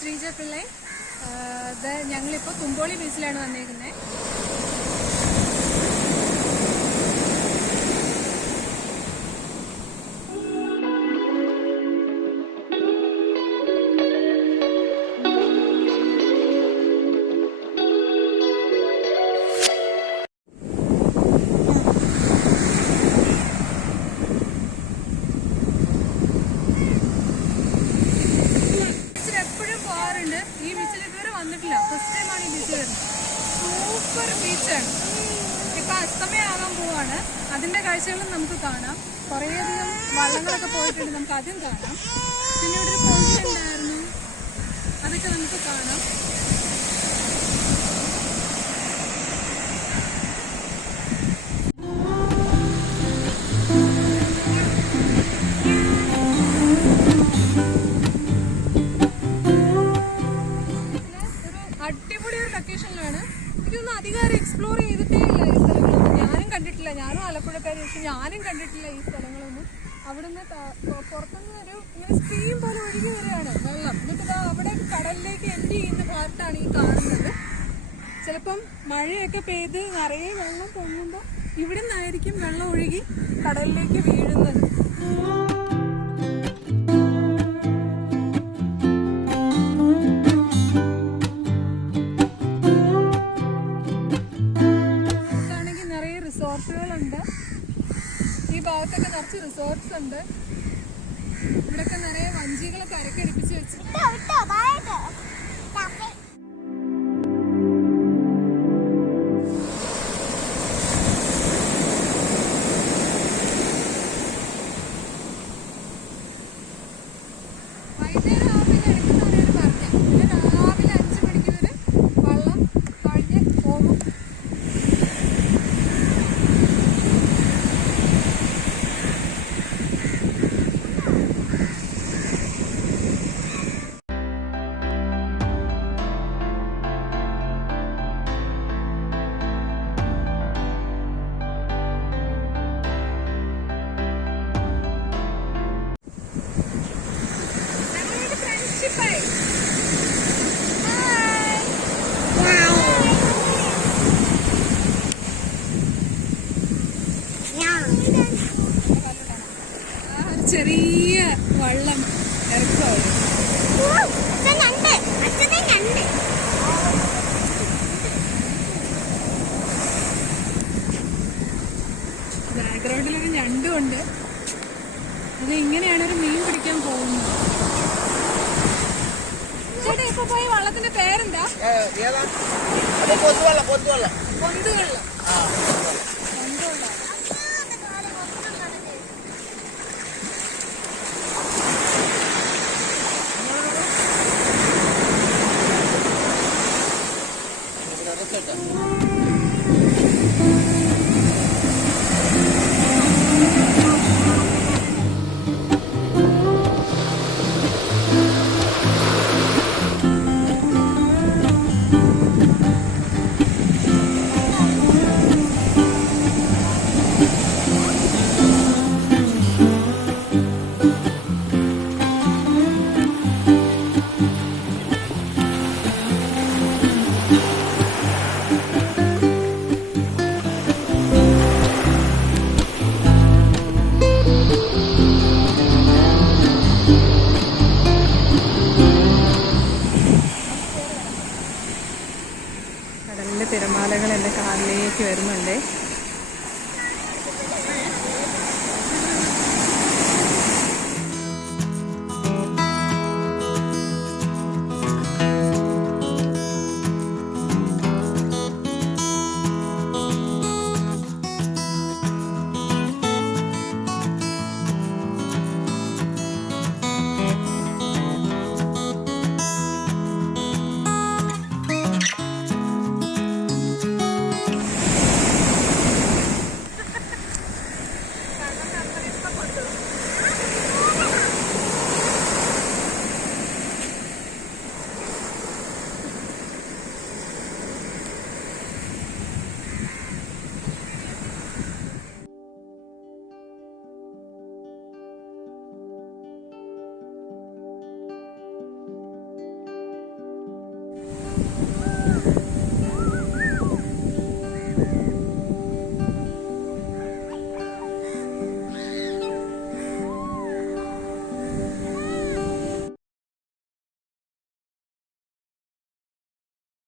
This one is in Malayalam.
ശ്രീജ പിള്ളൈ. ഞങ്ങളിപ്പോൾ തുമ്പോളി ബീച്ചിലാണ് വന്നിരിക്കുന്നത്. ഈ ബീച്ചിൽ ഇതുവരെ വന്നിട്ടില്ല, ഫസ്റ്റ് ടൈമാണ് ഈ ബീച്ചിൽ വരുന്നത്. സൂപ്പർ ബീച്ചാണ്. ഇപ്പം അസ്തമയാകാൻ പോവാണ്. അതിൻ്റെ കാഴ്ചകളും നമുക്ക് കാണാം. കുറേയധികം വള്ളങ്ങളൊക്കെ പോയിട്ടുണ്ട്, നമുക്ക് അതും കാണാം. പിന്നെ ഇവിടെ ഒരു പൊന്തി ഉണ്ടായിരുന്നു, അതൊക്കെ നമുക്ക് കാണാം. അടിപൊളി ഒരു ലൊക്കേഷനിലാണ്. ഇതൊന്നും അധികം എക്സ്പ്ലോർ ചെയ്തിട്ടേ ഇല്ല ഈ സ്ഥലങ്ങളൊന്നും. ഞാനും കണ്ടിട്ടില്ല, ഞാനും ആലപ്പുഴക്കാരി, പക്ഷെ ഞാനും കണ്ടിട്ടില്ല ഈ സ്ഥലങ്ങളൊന്നും. അവിടുന്ന് പുറത്തുനിന്ന് ഇങ്ങനെ സ്ട്രീം പോലെ ഒഴുകി വരികയാണ് വെള്ളം. എന്നിട്ട് അവിടെ കടലിലേക്ക് എൻഡ് ചെയ്യുന്ന പാർട്ടാണ് ഈ കാണുന്നത്. ചിലപ്പം മഴയൊക്കെ പെയ്ത് നിറയെ വെള്ളം പൊങ്ങുമ്പോൾ ഇവിടെ നിന്നായിരിക്കും വെള്ളം ഒഴുകി കടലിലേക്ക് വീഴുന്നത്. റിസോർട്ടുകളുണ്ട്. ഈ ഭാഗത്തൊക്കെ നിറച്ച് റിസോർട്ട്സ് ഉണ്ട്. ഇവിടെയൊക്കെ നിറയെ വഞ്ചികളൊക്കെ അരക്കടിപ്പിച്ച് വെച്ചിട്ടുണ്ട്. വൈകുന്നേരം ആവുമ്പോൾ എടുക്കുന്നവരോട് പറഞ്ഞ പിന്നെ രാവിലെ 5 മണിക്ക് വരെ വള്ളം കഴിഞ്ഞ് പോകും. ചെറിയ വള്ളം ഇറക്കുവാണ്. ബാക്ക്ഗ്രൗണ്ടിലൊരു ഞണ്ടുണ്ട്. അത് ഇങ്ങനെയാണ് ഒരു മീൻ പിടിക്കാൻ പോകുന്നത്. ചേട്ടാ ഇപ്പൊ പോയി വള്ളത്തിന്റെ പേരെന്താ? പൊന്തുവള്ളം. കടലിൻ്റെ തിരമാലകൾ എൻ്റെ കാലിലേക്ക് വരുന്നുണ്ട്.